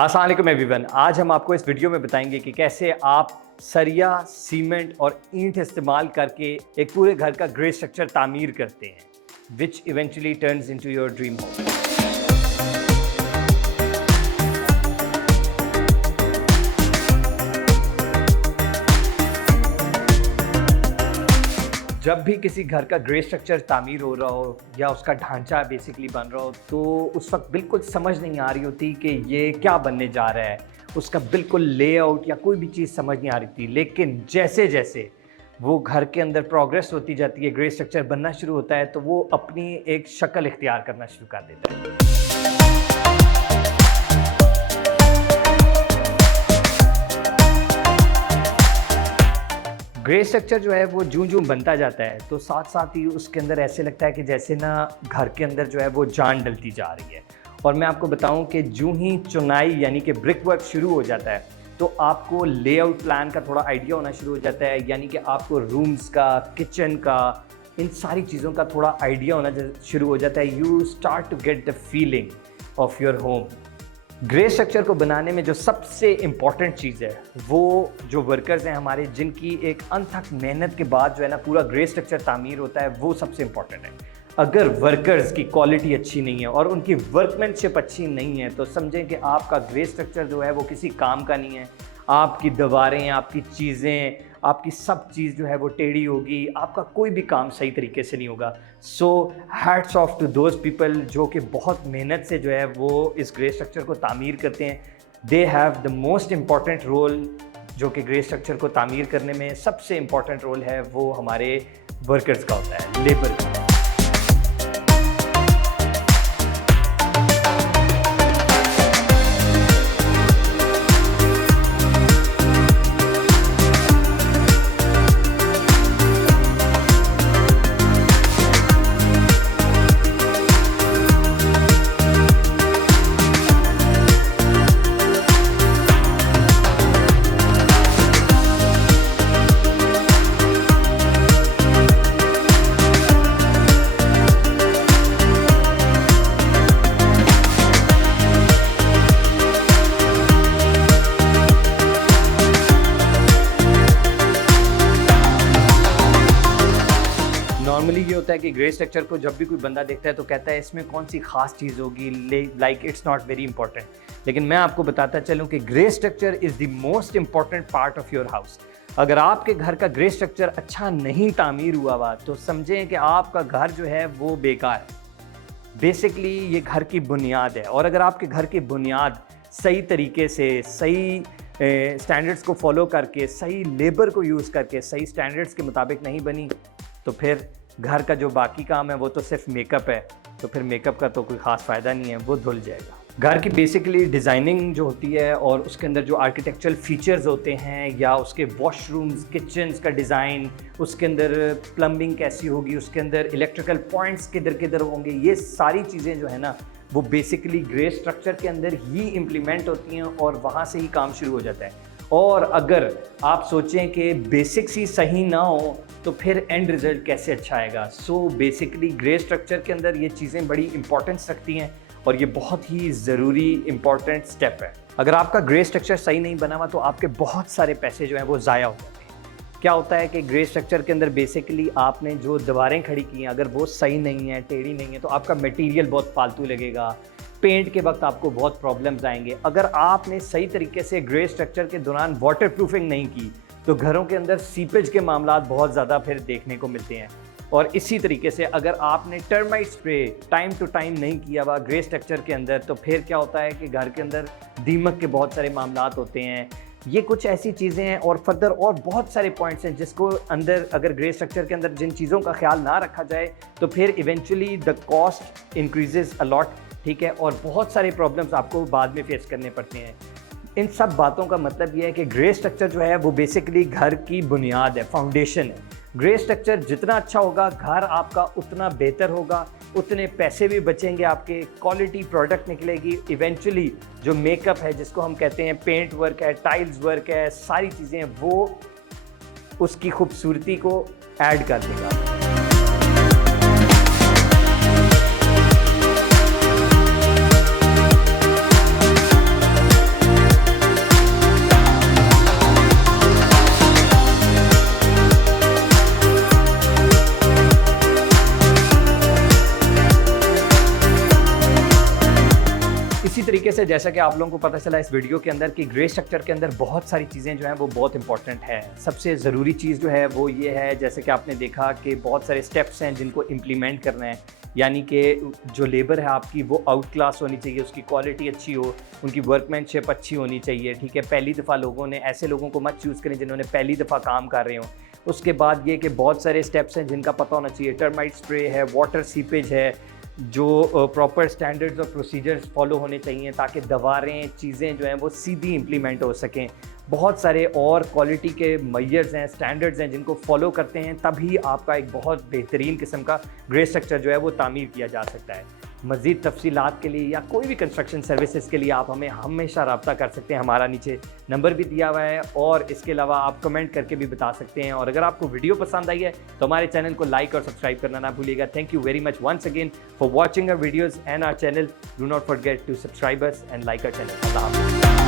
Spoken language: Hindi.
अस्सलाम वालेकुम एवरीवन। आज हम आपको इस वीडियो में बताएंगे कि कैसे आप सरिया, सीमेंट और ईंट इस्तेमाल करके एक पूरे घर का ग्रे स्ट्रक्चर तामीर करते हैं, which eventually turns into your dream home. जब भी किसी घर का ग्रे स्ट्रक्चर तामीर हो रहा हो या उसका ढांचा बेसिकली बन रहा हो, तो उस वक्त बिल्कुल समझ नहीं आ रही होती कि ये क्या बनने जा रहा है, उसका बिल्कुल लेआउट या कोई भी चीज़ समझ नहीं आ रही थी। लेकिन जैसे जैसे वो घर के अंदर प्रोग्रेस होती जाती है, ग्रे स्ट्रक्चर बनना शुरू होता है, तो वो अपनी एक शक्ल इख्तियार करना शुरू कर देता है। ग्रे स्ट्रक्चर जो है वो जूं बनता जाता है, तो साथ साथ ही उसके अंदर ऐसे लगता है कि जैसे ना घर के अंदर जो है वो जान डलती जा रही है। और मैं आपको बताऊं कि जूं ही चुनाई यानी कि ब्रिक वर्क शुरू हो जाता है, तो आपको लेआउट प्लान का थोड़ा आइडिया होना शुरू हो जाता है, यानी कि आपको रूम्स का, किचन का, इन सारी चीज़ों का थोड़ा आइडिया होना शुरू हो जाता है। You start to get the feeling of your home. Grey structure को बनाने में जो सबसे इम्पॉर्टेंट चीज़ है, वो जो वर्कर्स हैं हमारे, जिनकी एक अनथक मेहनत के बाद जो है ना पूरा ग्रे स्ट्रक्चर तामीर होता है, वो सबसे इम्पॉर्टेंट है। अगर वर्कर्स की क्वालिटी अच्छी नहीं है और उनकी वर्कमैनशिप अच्छी नहीं है, तो समझें कि आपका ग्रे स्ट्रक्चर जो है वो किसी काम का नहीं है। आपकी दीवारें, आपकी चीज़ें, आपकी सब चीज़ जो है वो टेढ़ी होगी, आपका कोई भी काम सही तरीके से नहीं होगा। So hats off to those people जो कि बहुत मेहनत से जो है वो इस ग्रे स्ट्रक्चर को तामीर करते हैं। They have the most important role, जो कि ग्रे स्ट्रक्चर को तामीर करने में सबसे इम्पॉर्टेंट रोल है, वो हमारे वर्कर्स का होता है, लेबर का। नॉर्मली ये होता है कि ग्रे स्ट्रक्चर को जब भी कोई बंदा देखता है तो कहता है इसमें कौन सी खास चीज़ होगी, like it's not very important. लेकिन मैं आपको बताता चलूँ कि grey structure is the most important part of your house. अगर आपके घर का ग्रे स्ट्रक्चर अच्छा नहीं तामीर हुआ तो समझें कि आपका घर जो है वो बेकार है। बेसिकली ये घर की बुनियाद है, और अगर आपके घर की बुनियाद सही तरीके से, सही स्टैंडर्ड्स को फॉलो करके, सही लेबर को यूज़ करके, सही स्टैंडर्ड्स के मुताबिक नहीं बनी, तो फिर घर का जो बाकी काम है वो तो सिर्फ मेकअप है। तो फिर मेकअप का तो कोई ख़ास फ़ायदा नहीं है, वो धुल जाएगा। घर की बेसिकली डिज़ाइनिंग जो होती है और उसके अंदर जो आर्किटेक्चरल फीचर्स होते हैं, या उसके वॉशरूम्स, किचन्स का डिज़ाइन, उसके अंदर प्लम्बिंग कैसी होगी, उसके अंदर इलेक्ट्रिकल पॉइंट्स किधर किधर होंगे, ये सारी चीज़ें जो है ना वो बेसिकली ग्रे स्ट्रक्चर के अंदर ही इम्प्लीमेंट होती हैं और वहाँ से ही काम शुरू हो जाता है। और अगर आप सोचें कि बेसिक्स ही सही ना हो तो फिर एंड रिज़ल्ट कैसे अच्छा आएगा। सो बेसिकली ग्रे स्ट्रक्चर के अंदर ये चीज़ें बड़ी इंपॉर्टेंस रखती हैं और ये बहुत ही ज़रूरी इंपॉर्टेंट स्टेप है। अगर आपका ग्रे स्ट्रक्चर सही नहीं बना हुआ तो आपके बहुत सारे पैसे जो हैं वो ज़ाया हो जाते हैं। क्या होता है कि ग्रे स्ट्रक्चर के अंदर बेसिकली आपने जो दीवारें खड़ी की हैं, अगर वो सही नहीं है, टेढ़ी नहीं है, तो आपका मटेरियल बहुत फालतू लगेगा। पेंट के वक्त आपको बहुत प्रॉब्लम्स आएंगे। अगर आपने सही तरीके से ग्रे स्ट्रक्चर के दौरान वाटर प्रूफिंग नहीं की, तो घरों के अंदर सीपेज के मामलात बहुत ज़्यादा फिर देखने को मिलते हैं। और इसी तरीके से अगर आपने termite spray time to time नहीं किया हुआ ग्रे स्ट्रक्चर के अंदर, तो फिर क्या होता है कि घर के अंदर दीमक के बहुत सारे मामलात होते हैं। ये कुछ ऐसी चीज़ें हैं और फर्दर और बहुत सारे पॉइंट्स हैं जिसको अंदर, अगर ग्रे स्ट्रक्चर के अंदर जिन चीज़ों का ख्याल ना रखा जाए, तो फिर eventually the cost increases a lot, ठीक है, और बहुत सारे प्रॉब्लम्स आपको बाद में फेस करने पड़ते हैं। इन सब बातों का मतलब ये है कि ग्रे स्ट्रक्चर जो है वो बेसिकली घर की बुनियाद है, फाउंडेशन है। ग्रे स्ट्रक्चर जितना अच्छा होगा, घर आपका उतना बेहतर होगा, उतने पैसे भी बचेंगे, आपके क्वालिटी प्रोडक्ट निकलेगी। इवेंचुअली जो मेकअप है, जिसको हम कहते हैं पेंट वर्क है, टाइल्स वर्क है, सारी चीज़ें, वो उसकी खूबसूरती को ऐड कर देगा। से जैसा कि आप लोगों को पता चला इस वीडियो के अंदर कि ग्रे स्ट्रक्चर के अंदर बहुत सारी चीज़ें जो हैं वो बहुत इंपॉर्टेंट है। सबसे ज़रूरी चीज़ जो है वो ये है, जैसे कि आपने देखा कि बहुत सारे स्टेप्स हैं जिनको इम्प्लीमेंट करना है, यानी कि जो लेबर है आपकी वो आउट क्लास होनी चाहिए, उसकी क्वालिटी अच्छी हो, उनकी वर्कमैनशिप अच्छी होनी चाहिए, ठीक है। पहली दफ़ा लोगों ने ऐसे लोगों को मत चूज़ करें जिन्होंने पहली दफ़ा काम कर रहे हों। उसके बाद ये कि बहुत सारे स्टेप्स हैं जिनका पता होना चाहिए, टर्माइट स्प्रे है, वाटर सीपेज है, जो प्रॉपर स्टैंडर्ड्स और प्रोसीजर्स फॉलो होने चाहिए ताकि दवाएं चीज़ें जो हैं वो सीधी इम्प्लीमेंट हो सकें। बहुत सारे और क्वालिटी के मेजर्स हैं, स्टैंडर्ड्स हैं जिनको फॉलो करते हैं तभी आपका एक बहुत बेहतरीन किस्म का ग्रे स्ट्रक्चर जो है वो तामीर किया जा सकता है। मज़ीद तफसीलात के लिए या कोई भी कंस्ट्रक्शन सर्विसेज के लिए आप हमें हमेशा रब्ता कर सकते हैं। हमारा नीचे नंबर भी दिया हुआ है और इसके अलावा आप कमेंट करके भी बता सकते हैं। और अगर आपको वीडियो पसंद आई है तो हमारे चैनल को लाइक और सब्सक्राइब करना ना भूलिएगा। Thank you very much once again for watching our videos and our channel. Do not forget to subscribe us and like our channel. अल्लाह हाफ़िज़।